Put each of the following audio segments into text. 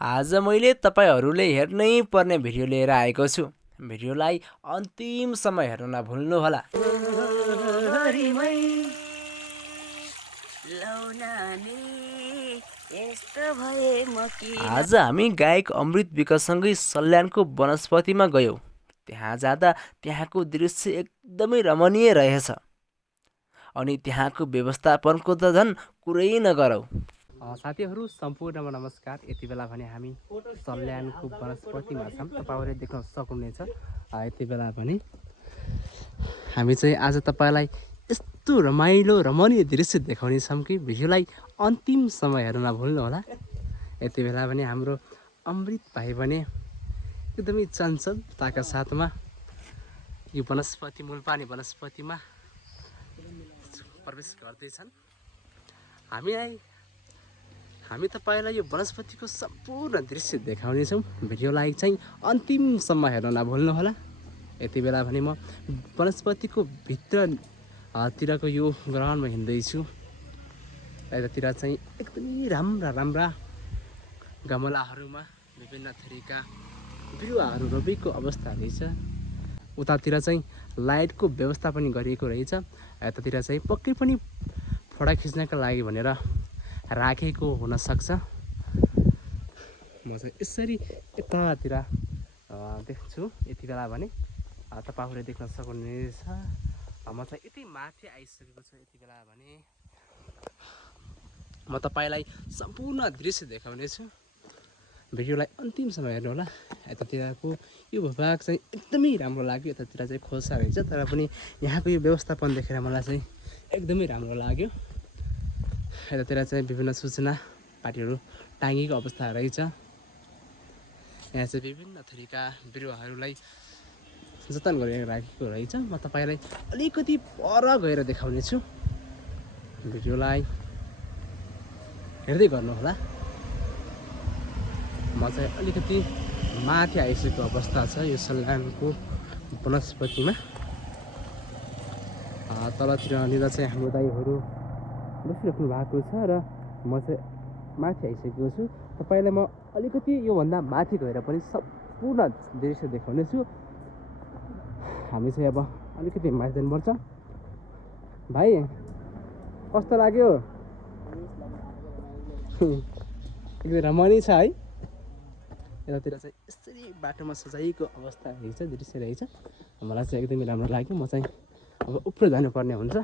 आज मैले तपाईहरूले हेर्नै पर्ने भिडियो लिएर आएको छु। भिडियोलाई अन्तिमसम्म हेर्न नभुल्नुहोला। आज हामी गायक अमृत विकसँगै सल्यानको वनस्पतिमा गयौँ। त्यहाँ जाँदा त्यहाँको दृश्य एकदमै रमणीय रहेछ। अनि त्यहाँको व्यवस्थापनको त झन् कुरै नगरौ। साथीहरू सम्पूर्णमा नमस्कार। यति बेला भने हामी सल्यानको वनस्पतिमा छौँ। तपाईँहरूले देख्न सक्नुहुनेछ। यति बेला भने हामी चाहिँ आज तपाईँलाई यस्तो रमाइलो रमणीय दृश्य देखाउने छौँ कि भिडियोलाई अन्तिमसम्म हेर्न नभुल्नुहोला। यति बेला भने हाम्रो अमृत भाइ भने एकदमै चञ्चलताका साथमा यो वनस्पति मुलपानी वनस्पतिमा प्रवेश गर्दैछन्। हामी तपाईँलाई यो वनस्पतिको सम्पूर्ण दृश्य देखाउनेछौँ। भिडियोलाई चाहिँ अन्तिमसम्म हेर्न नभुल्नुहोला। यति बेला भने म वनस्पतिको भित्रतिरको यो ग्राउन्डमा हिँड्दैछु। यतातिर चाहिँ एकदमै राम्रा गमलाहरूमा विभिन्न थरीका बिरुवाहरू रोपेको अवस्था रहेछ। उतातिर चाहिँ लाइटको व्यवस्था पनि गरिएको रहेछ। यतातिर चाहिँ पक्कै पनि फोटो खिच्नका लागि भनेर राखेको हुनसक्छ। म चाहिँ यसरी यतातिर देख्छु। यति बेला भने तपाईँहरूले देख्न सक्नुहुनेछ। म चाहिँ यति माथि आइसकेको छु। यति बेला भने म तपाईँलाई सम्पूर्ण दृश्य देखाउनेछु। भिडियोलाई अन्तिमसम्म हेर्नुहोला। यतातिरको यो भूभाग चाहिँ एकदमै राम्रो लाग्यो। यतातिर चाहिँ खोल्सा रहेछ, तर पनि यहाँको यो व्यवस्थापन देखेर मलाई चाहिँ एकदमै राम्रो लाग्यो। यतातिर चाहिँ विभिन्न सूचना पार्टीहरू टाँगिएको अवस्था रहेछ। यहाँ चाहिँ विभिन्न थरीका बिरुवाहरूलाई जतन गरेर राखेको रहेछ। म तपाईँलाई अलिकति पर गएर देखाउनेछु। भिडियोलाई हेर्दै गर्नुहोला। म चाहिँ अलिकति माथि आइसकेको अवस्था छ यो सल्यानको वनस्पतिमा। तलतिर निदा चाहिँ हाम्रो दाइहरू बसिराख्नु भएको छ र म चाहिँ माथि आइसकेको छु। तपाईँलाई म अलिकति योभन्दा माथि गएर पनि सम्पूर्ण दृश्य देखाउनेछु। हामी चाहिँ अब अलिकति माथि जानुपर्छ। भाइ कस्तो लाग्यो? एकदमै रमाइलो छ है। यतातिर चाहिँ यसरी बाटोमा सजाइएको अवस्था रहेछ, दृश्य रहेछ। मलाई चाहिँ एकदमै राम्रो लाग्यो। म चाहिँ अब उप्रो जानुपर्ने हुन्छ।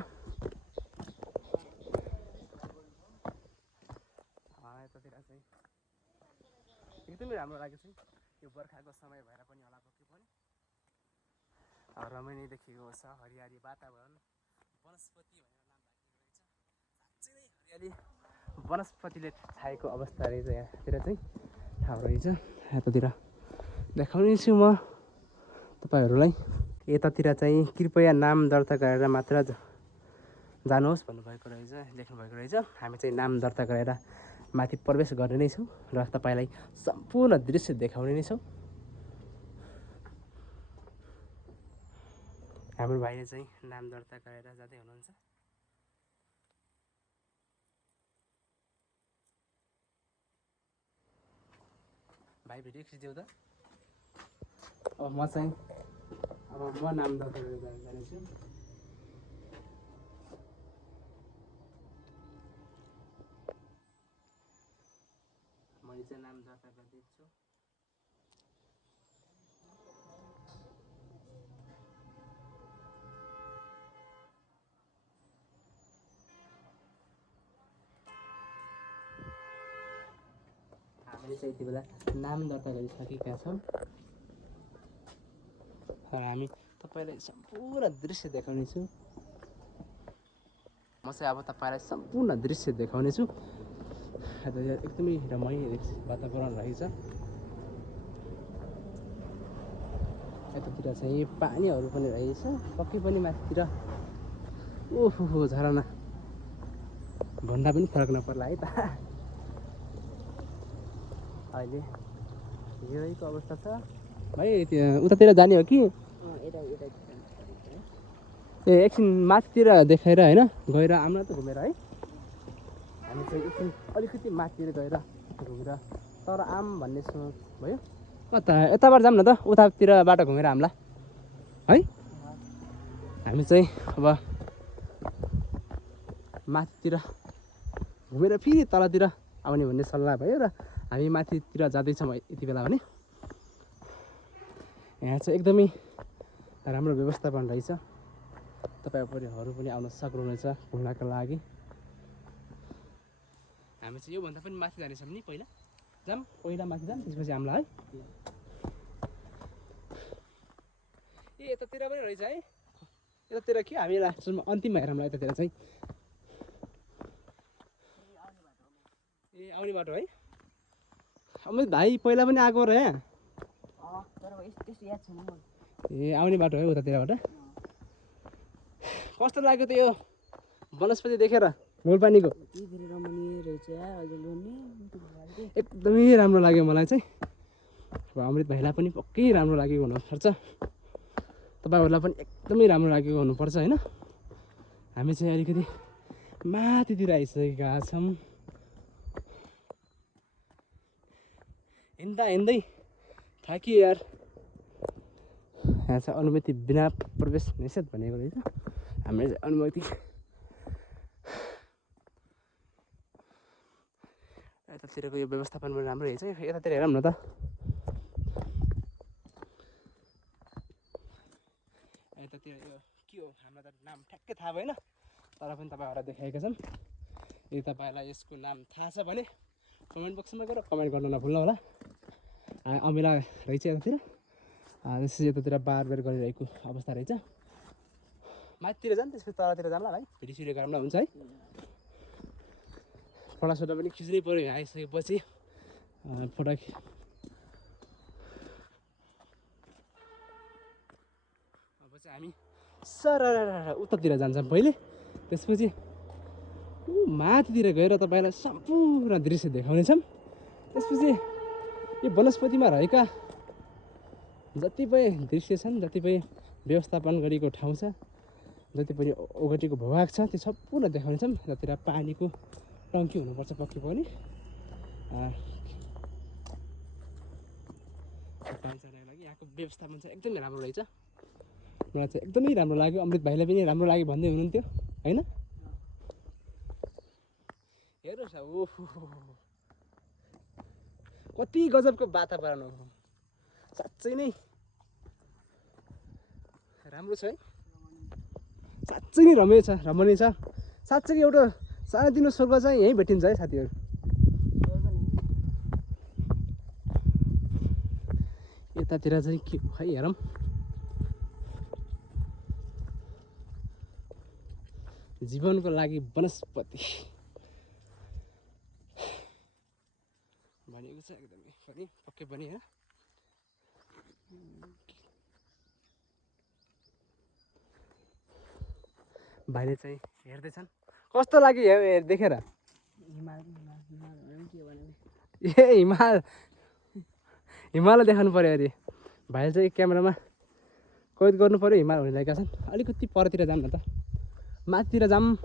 यतातिर चाहिँ एकदमै राम्रो लाग्यो चाहिँ यो बर्खाको समय भएर पनि होला पक्कै पनि रमाइलो देखिएको छ। हरियाली वातावरण वनस्पति भनेर नाम राखेको रहेछ। साँच्चै नै हरियाली वनस्पतिले छाएको अवस्था रहेछ। यहाँतिर चाहिँ ठाउँ रहेछ। यतातिर देखाउनेछु म तपाईँहरूलाई। यतातिर चाहिँ कृपया नाम दर्ता गरेर मात्र जानुहोस् भन्नुभएको रहेछ, लेख्नुभएको रहेछ। हामी चाहिँ नाम दर्ता गरेर माथि प्रवेश गर्ने नै छौँ र तपाईँलाई सम्पूर्ण दृश्य देखाउने नै छौँ। हाम्रो भाइले चाहिँ नाम दर्ता गरेर जाँदै हुनुहुन्छ। भाइ भिडियो खिचिदेऊ त। अब म चाहिँ नाम दर्ता गरेर जानेछु। मैले चाहिँ नाम दर्ता गरिदिन्छु। हामीले चाहिँ यति बेला नाम दर्ता गरिसकेका छौँ र हामी तपाईँलाई सम्पूर्ण दृश्य देखाउनेछु। म चाहिँ अब तपाईँलाई सम्पूर्ण दृश्य देखाउनेछु। एकदमै रमाइलो वातावरण रहेछ। यतातिर चाहिँ पानीहरू पनि रहेछ, पक्कै पनि माथितिर ओहो झरना भन्दा पनि फरक नपर्ला है त। अहिले हिँडेको अवस्था छ भाइ। उतातिर जाने हो कि एकछिन माथितिर देखाएर होइन गएर आउन त घुमेर है। हामी चाहिँ एकछिन अलिकति माथितिर गएर घुमेर तर आम भन्ने सोच भयो कता यताबाट जाऊँ न त उतातिर बाटो घुमेर हामीलाई है हामी चाहिँ अब माथितिर घुमेर फेरि तलतिर आउने भन्ने सल्लाह भयो र हामी माथितिर जाँदैछौँ यति बेला भने यहाँ चाहिँ एकदमै राम्रो व्यवस्थापन रहेछ तपाईँहरू पनि आउन सक्नुहुनेछ घुम्नको लागि हामी चाहिँ योभन्दा पनि माथि जानेछौँ नि पहिला माथि जाऊँ त्यसपछि हामीलाई है ए यतातिर पनि रहेछ है यतातिर के हामी अन्तिममा हेरौँ यतातिर चाहिँ ए आउने बाटो है अब भाइ पहिला पनि आएको र यहाँ ए आउने बाटो है उतातिरबाट कस्तो लाग्यो त यो वनस्पति देखेर मूलपानीको एकदमै राम्रो लाग्यो मलाई चाहिँ अब अमृत भाइलाई पनि पक्कै राम्रो लागेको हुनुपर्छ तपाईँहरूलाई पनि एकदमै राम्रो लागेको हुनुपर्छ होइन हामी चाहिँ अलिकति माथितिर आइसकेका छौँ हिँड्दै थाकियो यार यहाँ चाहिँ अनुमति बिना प्रवेश निषेध भनेको रहेछ हामीले चाहिँ अनुमति यतातिरको यो व्यवस्थापन पनि राम्रो रहेछ यतातिर हेरौँ न त यतातिर यो के हो हामीलाई त नाम ठ्याक्कै थाहा भएन तर पनि तपाईँहरूलाई देखाएका छन् यदि तपाईँहरूलाई यसको नाम थाहा छ भने कमेन्ट बक्समा गएर कमेन्ट गर्न नभुल्नु होला अमिला रहेछ यतातिर त्यसपछि यतातिर बार गरिरहेको अवस्था रहेछ माथितिर जाऊँ त्यसपछि तलतिर जाउँला भाइ भिडियो सिडियो गरौँला हुन्छ है फोटासोटा पनि खिच्नै पऱ्यो यहाँ आइसकेपछि फोटा अब चाहिँ हामी सरर उतातिर जान्छौँ पहिले त्यसपछि माथितिर गएर तपाईँलाई सम्पूर्ण दृश्य देखाउनेछौँ त्यसपछि यो वनस्पतिमा रहेका जति पनि दृश्य छन् जति पनि व्यवस्थापन गरेको ठाउँ छ जति पनि ओगटेको भूभाग छ त्यो सम्पूर्ण देखाउनेछौँ जतिर पानीको टङ्की हुनुपर्छ पक्कै पनि पानी चढाइको लागि यहाँको व्यवस्थापन चाहिँ एकदमै राम्रो रहेछ मलाई चाहिँ एकदमै राम्रो लाग्यो अमृत भाइलाई पनि राम्रो लाग्यो भन्दै हुनुहुन्थ्यो होइन हेर्नुहोस् ओहो कति गजबको वातावरण हो साँच्चै नै राम्रो छ है साँच्चै नै रमणीय छ साँच्चै एउटा सानोतिनो स्वर्ग चाहिँ यहीँ भेटिन्छ है साथीहरू यतातिर चाहिँ के है हेरौँ जीवनको लागि वनस्पति भनेको छ एकदमै पनि पक्कै पनि होइन भाइले चाहिँ हेर्दैछन् कस्तो लाग्यो देखेर ए हिमाल देखाउनु पऱ्यो अरे भाइले चाहिँ क्यामेरामा कैद गर्नु पऱ्यो हिमाल हुने लागेका छन् अलिकति परतिर जाऊँ न त माथितिर जाऊँ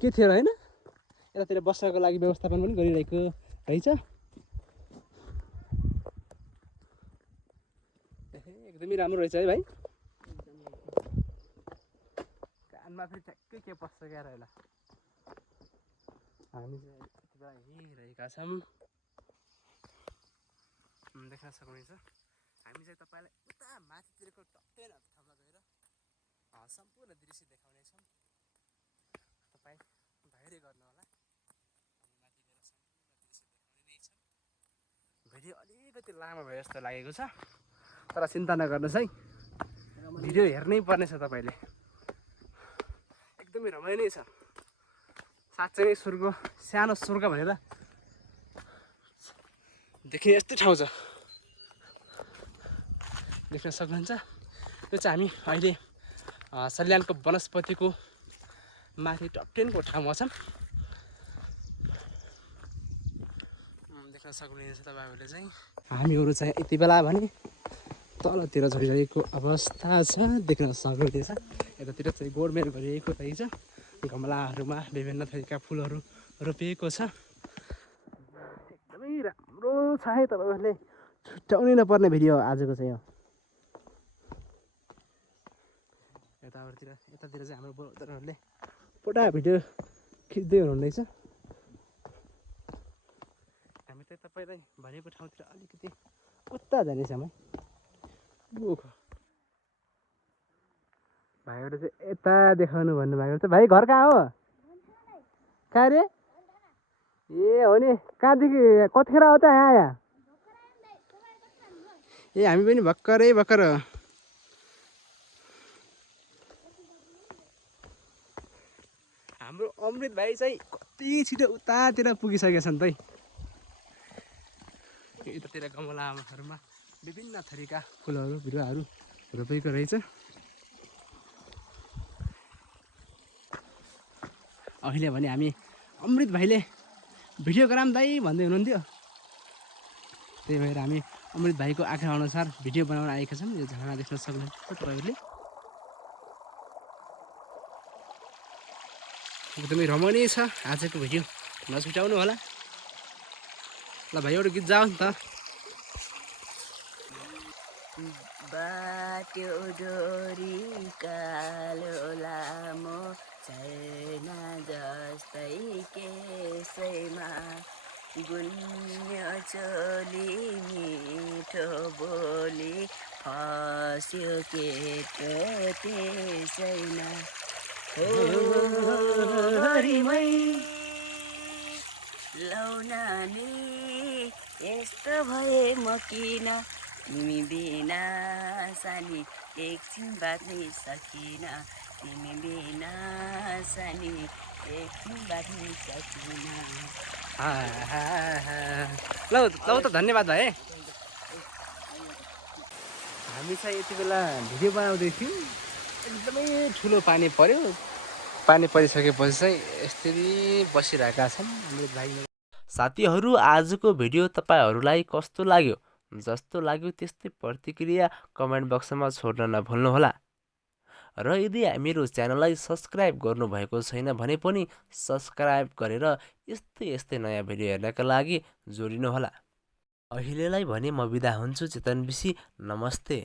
के थियो होइन यतातिर बस्नको लागि व्यवस्थापन पनि गरिरहेको रहेछ एकदमै राम्रो रहेछ है भाइ कानमा फेरि ठ्याक्कै के पस्छ क्या रहेला हामी चाहिँ यति बेला हेरिरहेका छौँ देख्न सक्नुहुनेछ हामी चाहिँ तपाईँलाई उता माथितिरको टप्पै ठाउँमा गएर सम्पूर्ण दृश्य देखाउनेछौँ तपाईँ धैर्य गर्नु होला भिडियो अलिकति लामो भयो जस्तो लागेको छ तर चिन्ता नगर्नुहोस् है भिडियो हेर्नै पर्नेछ तपाईँले एकदमै रमाइलो नै छ साँच्चै नै स्वर्ग सानो स्वर्ग भनेर देख्ने यस्तै ठाउँ छ देख्न सक्नुहुन्छ यो चाहिँ हामी अहिले सल्यानको वनस्पतिको माथि टप 10 को ठाउँमा छौँ देख्न सक्नुहुनेछ तपाईँहरूले चाहिँ हामीहरू चाहिँ यति बेला भने तलतिर झरिरहेको अवस्था छ देख्न सक्नुहुनेछ यतातिर चाहिँ गोडमेल गरिएको रहेछ गमलाहरूमा विभिन्न थरीका फुलहरू रोपिएको छ राम्रो छ है तपाईँहरूले छुट्याउनै नपर्ने भिडियो आजको चाहिँ हो यतातिर चाहिँ हाम्रो ब्रदरहरूले पुरा भिडियो खिच्दै हुनुहुँदैछ हामी त तपाईँलाई भनेको ठाउँतिर अलिकति उता जानेछौँ है भाइहरू चाहिँ यता देखाउनु भन्नुभएको छ भाइ घर कहाँ हो कहाँ रे ए हो नि कहाँदेखि कतिखेर हो त यहाँ आया ए हामी पनि भर्खर हाम्रो अमृत भाइ चाहिँ कति छिटो उतातिर पुगिसकेका छन् त यतातिर गमलाहरूमा विभिन्न थरीका फुलहरू बिरुवाहरू रोपेको रहेछ अहिले भने हामी अमृत भाइले भिडियो गराम दाइ भन्दै हुनुहुन्थ्यो त्यही भएर हामी अमृत भाइको आग्रह अनुसार भिडियो बनाउन आएका छौँ यो झरना देख्न सक्नुहुन्छ तपाईँहरूले एकदमै रमणीय छ आजको भिडियो नछुटाउनु होला ल भाइ एउटा गीत जाओस् नि त बाटो डोरी कालो लामो छैन जस्तै केसैमा गुन्यो चोली मिठो बोली फस्यो केटो त्यसैमा हरिमै लौनानी यस्तो भए म किन तिमी बिना सानी एकछिन बाँच्नै सकिन तिमी बिना सानी एकछिन बाँच्नै सकिन ल त धन्यवाद भाइ हामी चाहिँ यति बेला भिडियो बनाउँदै थियौँ एकदमै ठुलो पानी पर्यो पानी परिसकेपछि चाहिँ यसरी बसिरहेका छन् हाम्रो भाइ साथीहरू आजको भिडियो तपाईँहरूलाई कस्तो लाग्यो जस्तो लाग्यो त्यस्तै प्रतिक्रिया कमेन्ट बक्समा छोड्न नभुल्नुहोला र यदि मेरो च्यानललाई सब्सक्राइब गर्नुभएको छैन भने पनि सब्सक्राइब गरेर यस्तै नयाँ भिडियो हेर्नका लागि जोडिनुहोला अहिलेलाई भने म बिदा हुन्छु चेतन बिसी नमस्ते।